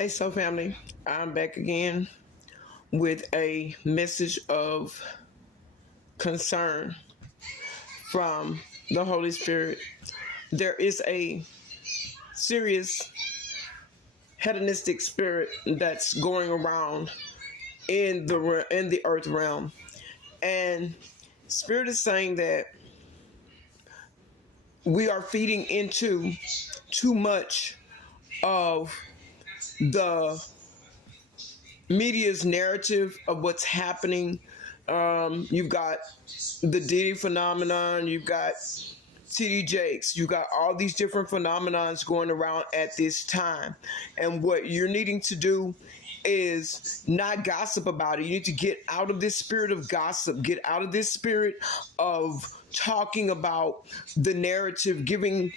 Hey, so family, I'm back again with a message of concern from the Holy Spirit. There is a serious hedonistic spirit that's going around in the earth realm, and Spirit is saying that we are feeding into too much of the media's narrative of what's happening. You've got the Diddy phenomenon, you've got TD Jakes, you got all these different phenomenons going around at this time. And what you're needing to do is not gossip about it. You need to get out of this spirit of gossip, get out of this spirit of talking about the narrative, giving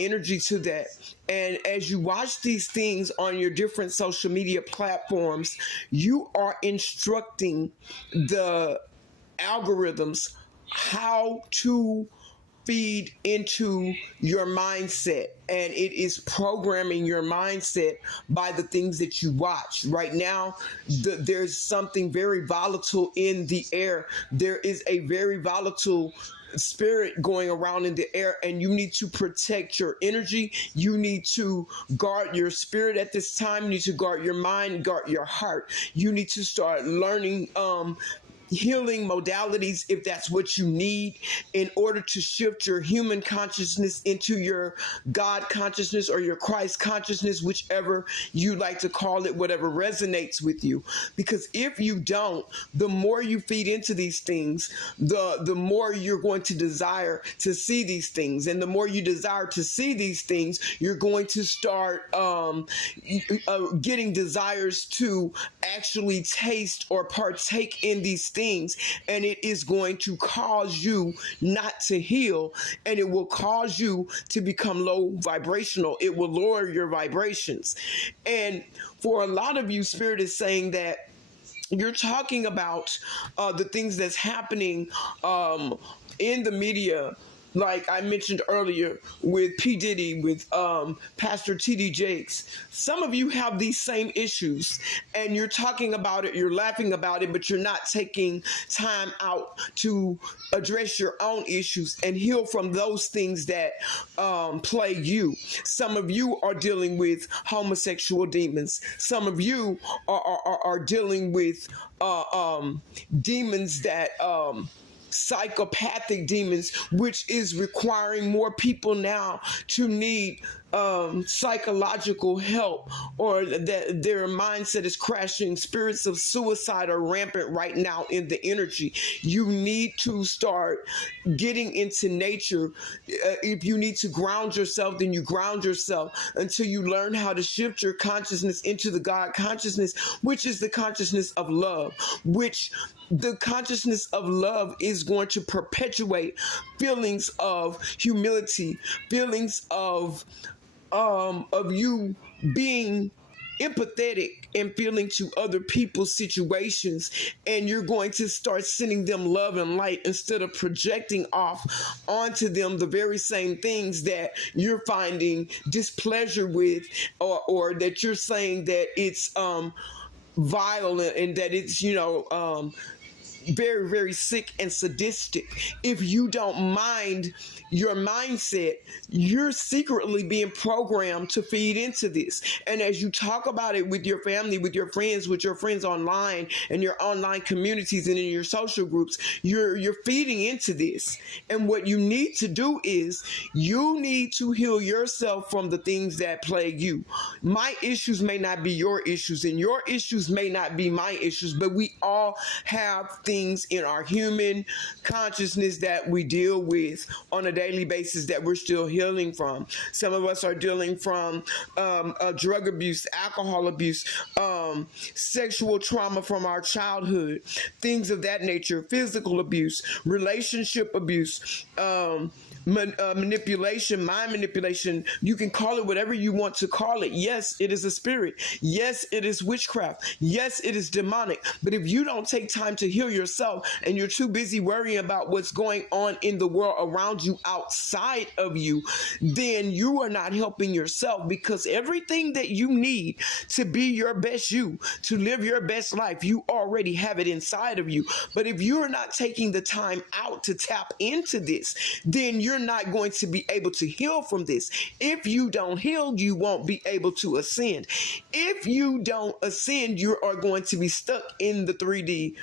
energy to that. And as you watch these things on your different social media platforms, you are instructing the algorithms how to feed into your mindset, and it is programming your mindset by the things that you watch. Right now, there's something very volatile in the air. There is a very volatile spirit going around in the air, and you need to protect your energy. You need to guard your spirit at this time. You need to guard your mind, guard your heart. You need to start learning healing modalities if that's what you need in order to shift your human consciousness into your God consciousness or your Christ consciousness, whichever you like to call it, whatever resonates with you. Because if you don't, the more you feed into these things, the more you're going to desire to see these things. And the more you desire to see these things, you're going to start getting desires to actually taste or partake in these things, and it is going to cause you not to heal, and it will cause you to become low vibrational. It will lower your vibrations. And for a lot of you, Spirit is saying that you're talking about the things that's happening in the media, like I mentioned earlier with P. Diddy, with Pastor TD Jakes. Some of you have these same issues, and you're talking about it, you're laughing about it, but you're not taking time out to address your own issues and heal from those things that plague you. Some of you are dealing with homosexual demons. Some of you are dealing with demons that psychopathic demons, which is requiring more people now to need psychological help, or that their mindset is crashing. Spirits of suicide are rampant right now in the energy. You need to start getting into nature. If you need to ground yourself, then you ground yourself until you learn how to shift your consciousness into the God consciousness, which is the consciousness of love, which the consciousness of love is going to perpetuate feelings of humility, feelings of you being empathetic and feeling to other people's situations, and you're going to start sending them love and light instead of projecting off onto them the very same things that you're finding displeasure with, or that you're saying that it's violent and that it's very, very sick and sadistic. If you don't mind your mindset, you're secretly being programmed to feed into this. And as you talk about it with your family, with your friends online, and your online communities and in your social groups, you're feeding into this. And what you need to do is you need to heal yourself from the things that plague you. My issues may not be your issues, and your issues may not be my issues, but we all have things in our human consciousness that we deal with on a daily basis that we're still healing from. Some of us are dealing from drug abuse, alcohol abuse, sexual trauma from our childhood, things of that nature, physical abuse, relationship abuse, manipulation, mind manipulation. You can call it whatever you want to call it. Yes, it is a spirit. Yes, it is witchcraft. Yes, it is demonic. But if you don't take time to heal yourself, yourself and you're too busy worrying about what's going on in the world around you outside of you, then you are not helping yourself, because everything that you need to be your best you, to live your best life, you already have it inside of you. But if you're not taking the time out to tap into this, then you're not going to be able to heal from this. If you don't heal, you won't be able to ascend. If you don't ascend, you are going to be stuck in the 3D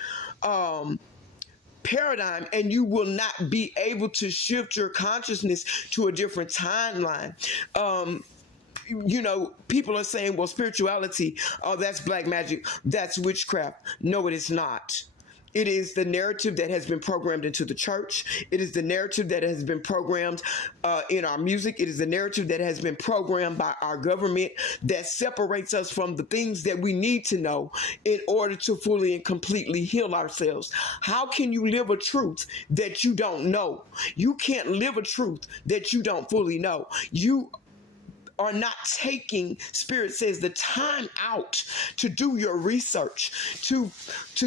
paradigm, and you will not be able to shift your consciousness to a different timeline. People are saying, well, spirituality, oh, that's black magic, that's witchcraft. No, it is not. It is the narrative that has been programmed into the church. It is the narrative that has been programmed in our music. It is the narrative that has been programmed by our government that separates us from the things that we need to know in order to fully and completely heal ourselves. How can you live a truth that you don't know? You can't live a truth that you don't fully know. You are not taking, Spirit says, the time out to do your research, to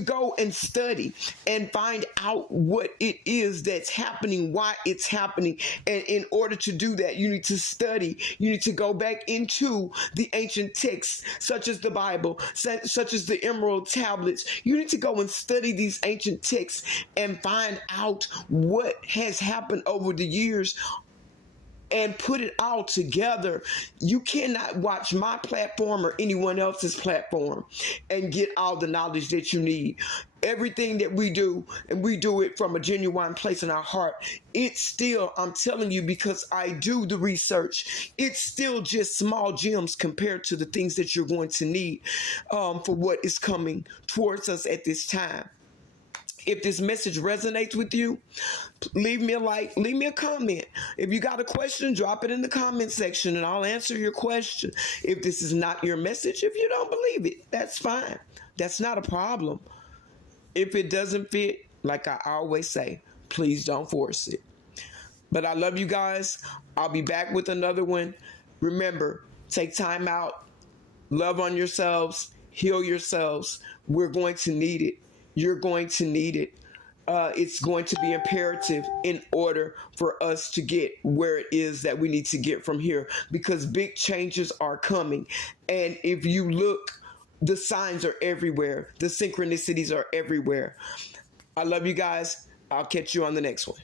go and study and find out what it is that's happening, why it's happening. And in order to do that, you need to study. You need to go back into the ancient texts, such as the Bible, such as the Emerald Tablets. You need to go and study these ancient texts and find out what has happened over the years and put it all together. You cannot watch my platform or anyone else's platform and get all the knowledge that you need. Everything that we do, and we do it from a genuine place in our heart, it's still, I'm telling you, because I do the research, it's still just small gems compared to the things that you're going to need for what is coming towards us at this time. If this message resonates with you, leave me a like, leave me a comment. If you got a question, drop it in the comment section and I'll answer your question. If this is not your message, if you don't believe it, that's fine. That's not a problem. If it doesn't fit, like I always say, please don't force it. But I love you guys. I'll be back with another one. Remember, take time out, love on yourselves, heal yourselves. We're going to need it. You're going to need it. It's going to be imperative in order for us to get where it is that we need to get from here, because big changes are coming. And if you look, the signs are everywhere. The synchronicities are everywhere. I love you guys. I'll catch you on the next one.